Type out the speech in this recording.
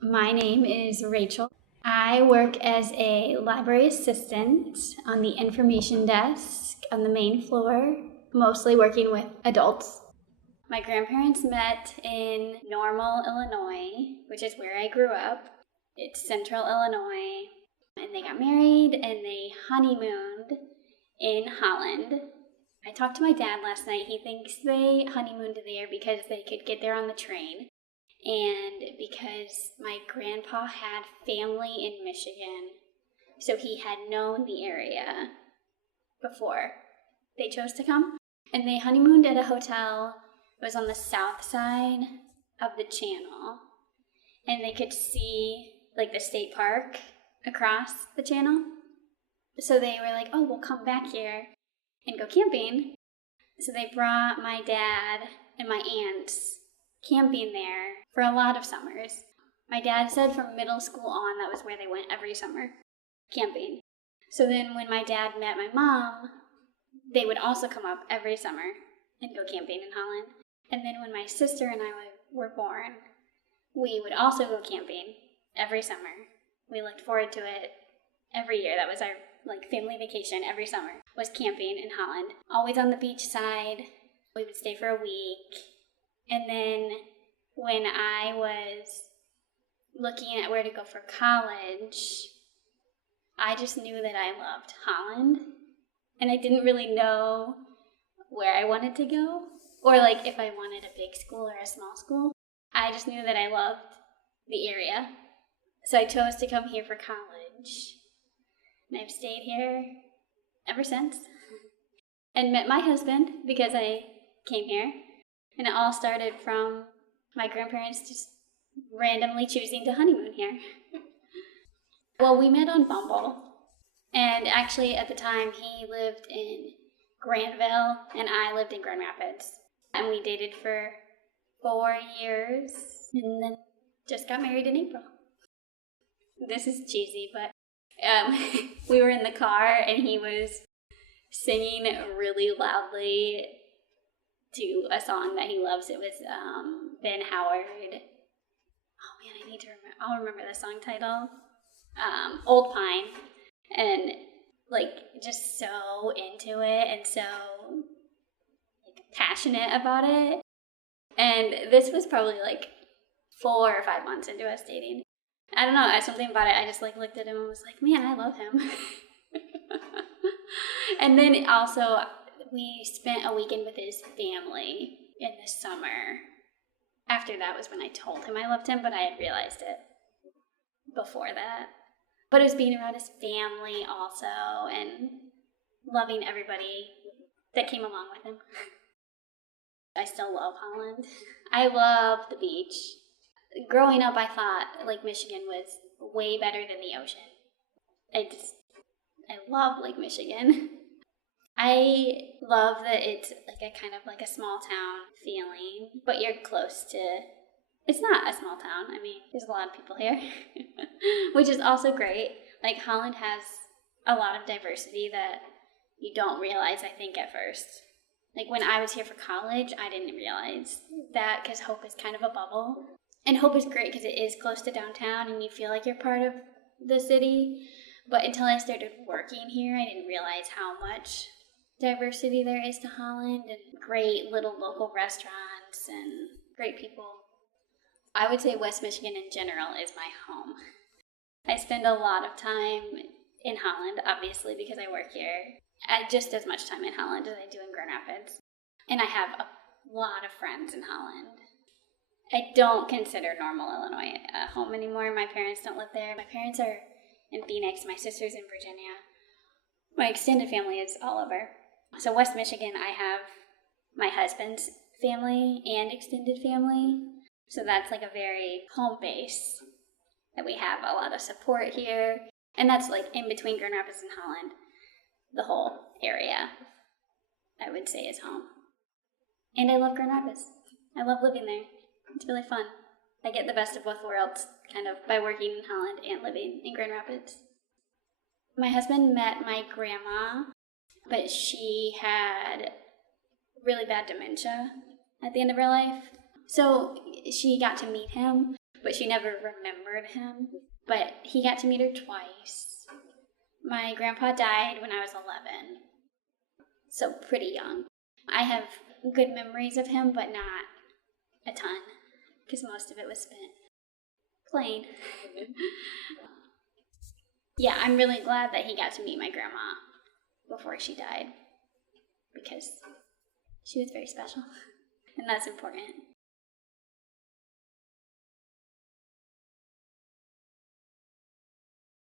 My name is Rachel. I work as a library assistant on the information desk on the main floor, mostly working with adults. My grandparents met in Normal, Illinois, which is where I grew up. It's central Illinois. And they got married and they honeymooned in Holland. I talked to my dad last night. He thinks they honeymooned there because they could get there on the train and because my grandpa had family in Michigan. So he had known the area before they chose to come. And they honeymooned at a hotel. It was on the south side of the channel. And they could see like the state park across the channel. So they were like, oh, we'll come back here and go camping. So they brought my dad and my aunts camping there for a lot of summers. My dad said from middle school on, that was where they went every summer, camping. So then when my dad met my mom, they would also come up every summer and go camping in Holland. And then when my sister and I were born, we would also go camping every summer. We looked forward to it every year. That was our family vacation every summer, was camping in Holland. Always on the beach side. We would stay for a week. And then when I was looking at where to go for college, I just knew that I loved Holland. And I didn't really know where I wanted to go, or if I wanted a big school or a small school. I just knew that I loved the area. So I chose to come here for college. And I've stayed here ever since. And met my husband because I came here. And it all started from my grandparents just randomly choosing to honeymoon here. Well, we met on Bumble. And actually, at the time, he lived in Granville, and I lived in Grand Rapids. And we dated for 4 years, and then just got married in April. This is cheesy, but we were in the car, and he was singing really loudly to a song that he loves. It was Ben Howard. Oh man, I need to remember. I'll remember the song title. Old Pine. And just so into it and so passionate about it. And this was probably 4 or 5 months into us dating. I don't know, something about it, I just looked at him and was like, man, I love him. And then also, we spent a weekend with his family in the summer. After that was when I told him I loved him, but I had realized it before that. But it was being around his family also and loving everybody that came along with him. I still love Holland. I love the beach. Growing up, I thought Lake Michigan was way better than the ocean. I love Lake Michigan. I love that it's a kind of a small town feeling, but you're close to, it's not a small town. I mean, there's a lot of people here, which is also great. Holland has a lot of diversity that you don't realize, I think, at first. When I was here for college, I didn't realize that because Hope is kind of a bubble. And Hope is great because it is close to downtown and you feel like you're part of the city. But until I started working here, I didn't realize how much diversity there is to Holland and great little local restaurants and great people. I would say West Michigan in general is my home. I spend a lot of time in Holland, obviously, because I work here. Just as much time in Holland as I do in Grand Rapids. And I have a lot of friends in Holland. I don't consider Normal, Illinois a home anymore. My parents don't live there. My parents are in Phoenix. My sister's in Virginia. My extended family is all over. So West Michigan, I have my husband's family and extended family. So that's a very home base that we have a lot of support here. And that's in between Grand Rapids and Holland. The whole area, I would say, is home. And I love Grand Rapids. I love living there. It's really fun. I get the best of both worlds, kind of, by working in Holland and living in Grand Rapids. My husband met my grandma, but she had really bad dementia at the end of her life. So she got to meet him, but she never remembered him. But he got to meet her twice. My grandpa died when I was 11, so pretty young. I have good memories of him, but not a ton, because most of it was spent playing. Yeah, I'm really glad that he got to meet my grandma before she died, because she was very special, and that's important.